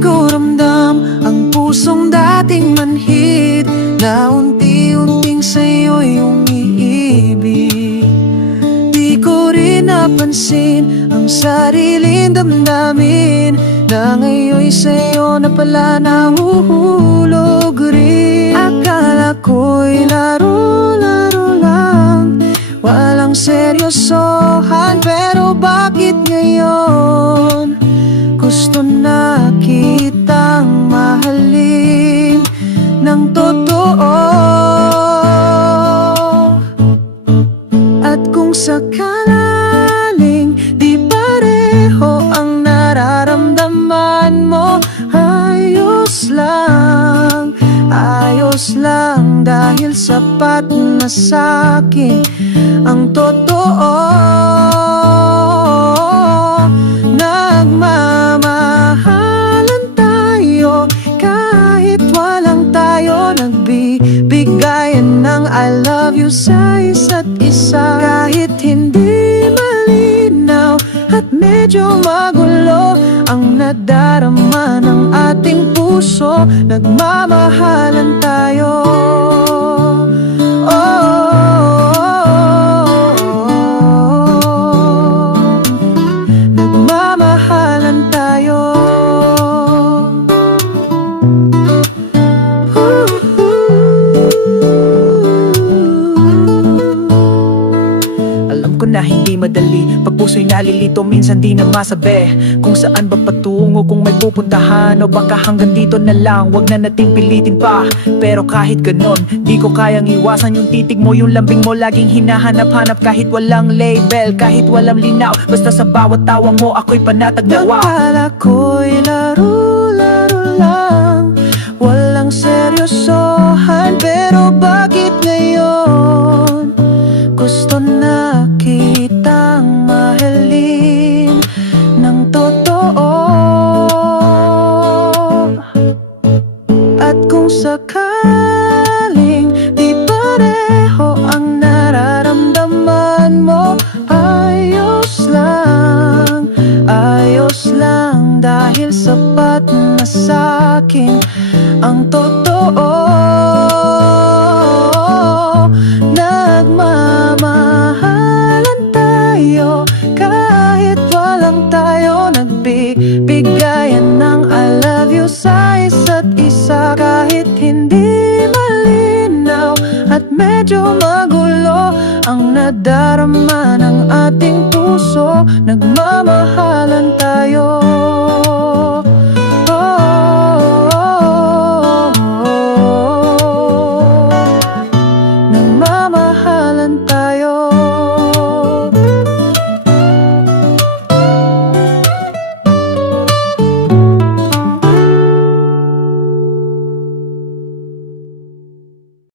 ko ramdam ang pusong dating manhid na unti-unting sa'yo'y umiibig. Di ko rin napansin ang sariling damdamin na ngayon'y sa'yo na pala nahuhulog rin. Akala ko'y laro-laro lang, walang seryosohan, pero bakit ngayon gusto na kitang mahalin ng totoo? At kung sakaling di pareho ang nararamdaman mo, ayos lang dahil sapat na sa'kin ang totoo. Nagmamahalan tayo kahit walang tayo nagbibigayan ng I love you sa isa't isa. Kahit hindi malinaw at medyo magulo ang nadarama ng ating puso, nagmamahalan tayo. Nagmamahalan tayo. Alam ko na hindi madali pag puso'y nalilito, minsan di na masabi kung saan ba patungo, kung may pupuntahan o baka hanggang dito na lang, wag na nating pilitin pa. Pero kahit ganon, di ko kayang iwasan yung titig mo, yung lambing mo laging hinahanap-hanap. Kahit walang label, kahit walang linaw, basta sa bawat tawa mo ako'y panatag na wow. Akala ko'y laro-laro lang, walang seryosohan, pero bakit ngayon gusto na kitang mahalin ng totoo? At kung sakaling di pareho ang nararamdaman mo, ayos lang dahil sapat na sa'kin ang totoo. Nagmamahalan tayo kahit walang tayo nagbibigayan ng I love you sa isa't isa. Kahit hindi malinaw at medyo magulo ang nadarama ng ating puso, nagmamahalan tayo.